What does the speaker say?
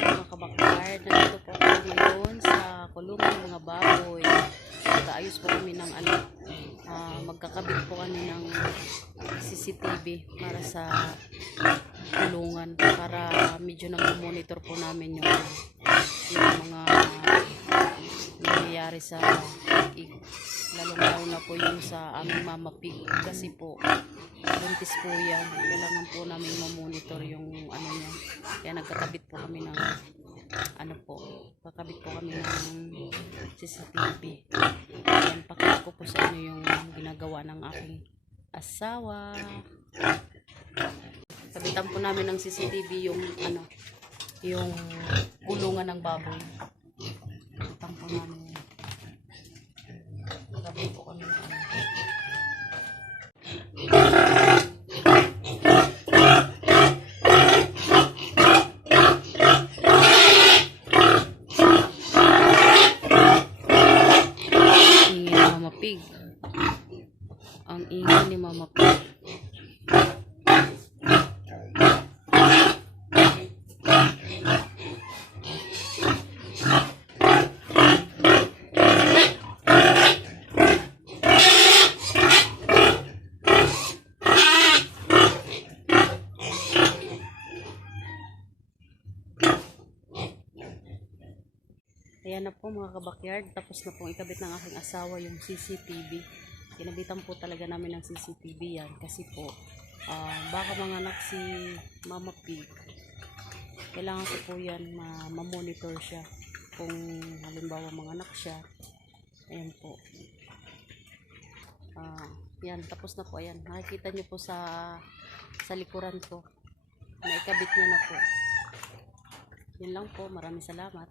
mga kabakyard. Nandito po kami ngayon sa kulungan ng mga baboy. Nag-aayos po kami ng ano, ah, magkakabit po kami ng CCTV para sa kulungan para medyo nag-monitor po namin yung yung mga nangyayari sa. Lalong-lalo na po yung sa aming mama pig kasi po buntis po yan. Kailangan po namin mamonitor yung ano niya. Kaya nagkakabit po kami ng ano po, kakabit po kami ng CCTV. Yan, pakita ko po sa inyo yung ginagawa ng aking asawa. Kabitan po namin ng CCTV yung ano, yung kulungan ng baboy. Kabitan po namin yan. Kabit po kami ng ano. ingay ni Mama Pig. Ang ingay ni Mama Pig. Ayan na po mga kabakyard. Tapos na pong ikabit ng aking asawa yung CCTV. Kinabitan po talaga namin ng CCTV yan. Kasi po, ah, baka mga anak si Mama Pig. Kailangan ko po yan ma- ma-monitor siya. Kung halimbawa mga anak siya. Ayan po. Ah, yan, tapos na po. Ayan, nakikita niyo po sa sa likuran ko. Naikabit niya na po. Yun lang po. Maraming salamat.